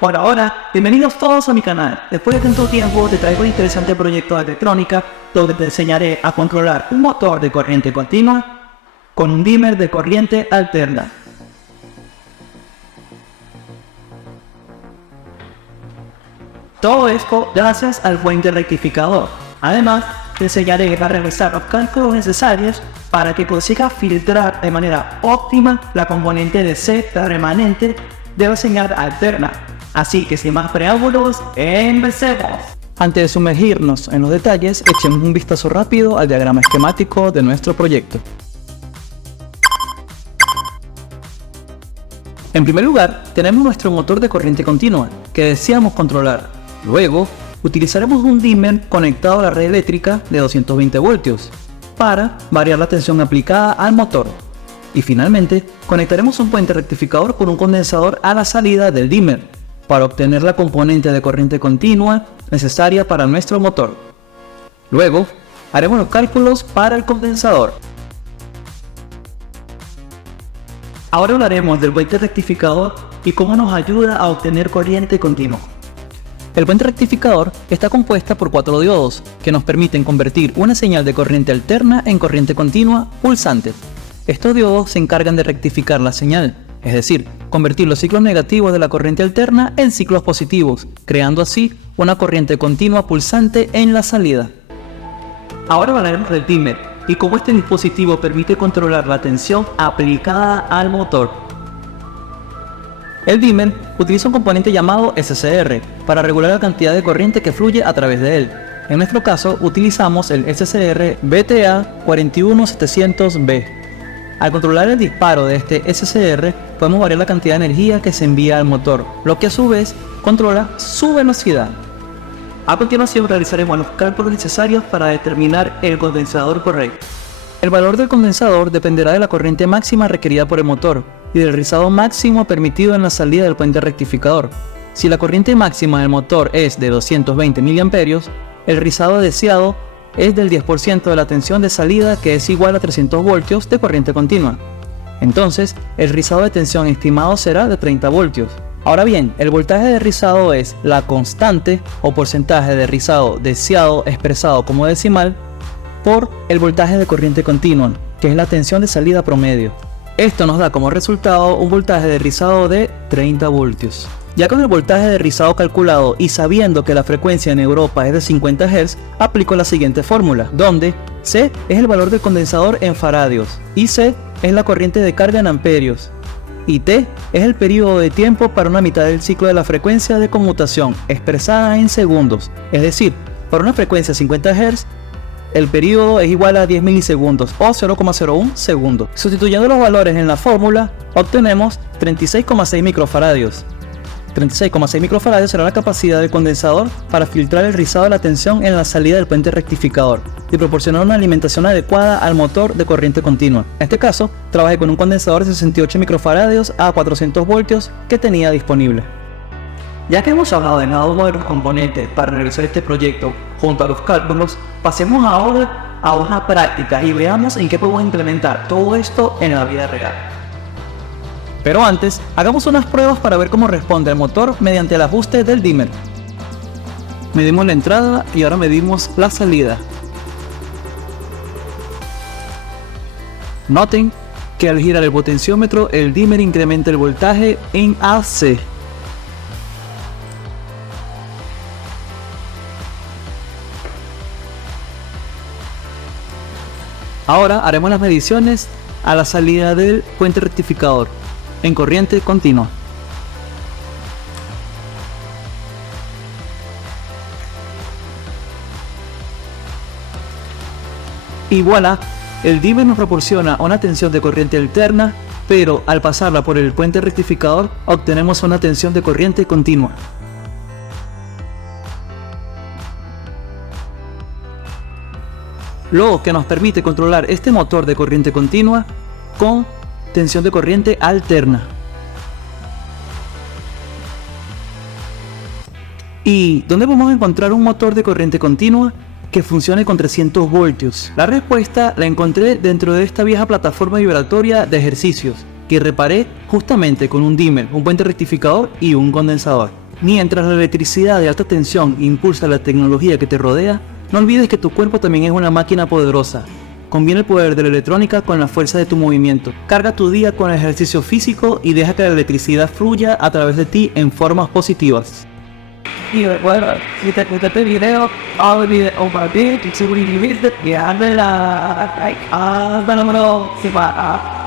Hola, hola, bienvenidos todos a mi canal. Después de tanto tiempo te traigo un interesante proyecto de electrónica donde te enseñaré a controlar un motor de corriente continua con un dimmer de corriente alterna. Todo esto gracias al puente rectificador. Además, te enseñaré a realizar los cálculos necesarios para que consigas filtrar de manera óptima la componente de C remanente de la señal alterna. Así que sin más preámbulos, empecemos. Antes de sumergirnos en los detalles, echemos un vistazo rápido al diagrama esquemático de nuestro proyecto. En primer lugar, tenemos nuestro motor de corriente continua, que deseamos controlar. Luego, utilizaremos un dimmer conectado a la red eléctrica de 220 voltios, para variar la tensión aplicada al motor. Y finalmente, conectaremos un puente rectificador con un condensador a la salida del dimmer, para obtener la componente de corriente continua necesaria para nuestro motor. Luego, haremos los cálculos para el condensador. Ahora hablaremos del puente rectificador y cómo nos ayuda a obtener corriente continua. El puente rectificador está compuesta por 4 diodos que nos permiten convertir una señal de corriente alterna en corriente continua pulsante. Estos diodos se encargan de rectificar la señal, es decir, convertir los ciclos negativos de la corriente alterna en ciclos positivos, creando así una corriente continua pulsante en la salida. Ahora hablaremos del dimmer y cómo este dispositivo permite controlar la tensión aplicada al motor. El dimmer utiliza un componente llamado SCR para regular la cantidad de corriente que fluye a través de él. En nuestro caso, utilizamos el SCR BTA41700B. Al controlar el disparo de este SCR, podemos variar la cantidad de energía que se envía al motor, lo que a su vez controla su velocidad. A continuación realizaremos los cálculos necesarios para determinar el condensador correcto. El valor del condensador dependerá de la corriente máxima requerida por el motor y del rizado máximo permitido en la salida del puente rectificador. Si la corriente máxima del motor es de 220 mA, el rizado deseado es del 10% de la tensión de salida, que es igual a 300 voltios de corriente continua. Entonces, el rizado de tensión estimado será de 30 voltios. Ahora bien, el voltaje de rizado es la constante o porcentaje de rizado deseado expresado como decimal por el voltaje de corriente continua, que es la tensión de salida promedio. Esto nos da como resultado un voltaje de rizado de 30 voltios. Ya con el voltaje de rizado calculado y sabiendo que la frecuencia en Europa es de 50 Hz, aplico la siguiente fórmula, donde C es el valor del condensador en faradios, y C es la corriente de carga en amperios, y T es el periodo de tiempo para una mitad del ciclo de la frecuencia de conmutación, expresada en segundos. Es decir, para una frecuencia 50 Hz, el periodo es igual a 10 milisegundos o 0,01 segundos. Sustituyendo los valores en la fórmula, obtenemos 36,6 microfaradios. 36,6 microfaradios será la capacidad del condensador para filtrar el rizado de la tensión en la salida del puente rectificador y proporcionar una alimentación adecuada al motor de corriente continua. En este caso, trabajé con un condensador de 68 microfaradios a 400 voltios que tenía disponible. Ya que hemos hablado de cada uno de los componentes para realizar este proyecto junto a los cálculos, pasemos ahora a una práctica y veamos en qué podemos implementar todo esto en la vida real. Pero antes, hagamos unas pruebas para ver cómo responde el motor mediante el ajuste del dimmer. Medimos la entrada y ahora medimos la salida. Noten que al girar el potenciómetro, el dimmer incrementa el voltaje en AC. Ahora haremos las mediciones a la salida del puente rectificador en corriente continua. Y voilà, el dimmer nos proporciona una tensión de corriente alterna, pero al pasarla por el puente rectificador obtenemos una tensión de corriente continua. Lo que nos permite controlar este motor de corriente continua con tensión de corriente alterna. ¿Y dónde podemos encontrar un motor de corriente continua que funcione con 300 voltios? La respuesta la encontré dentro de esta vieja plataforma vibratoria de ejercicios, que reparé justamente con un dimmer, un puente rectificador y un condensador. Mientras la electricidad de alta tensión impulsa la tecnología que te rodea, no olvides que tu cuerpo también es una máquina poderosa. Combina el poder de la electrónica con la fuerza de tu movimiento. Carga tu día con ejercicio físico y deja que la electricidad fluya a través de ti en formas positivas. Y bueno, si te gusta este video, olvide compartir, suscribirte y darle la like. Hasta la próxima.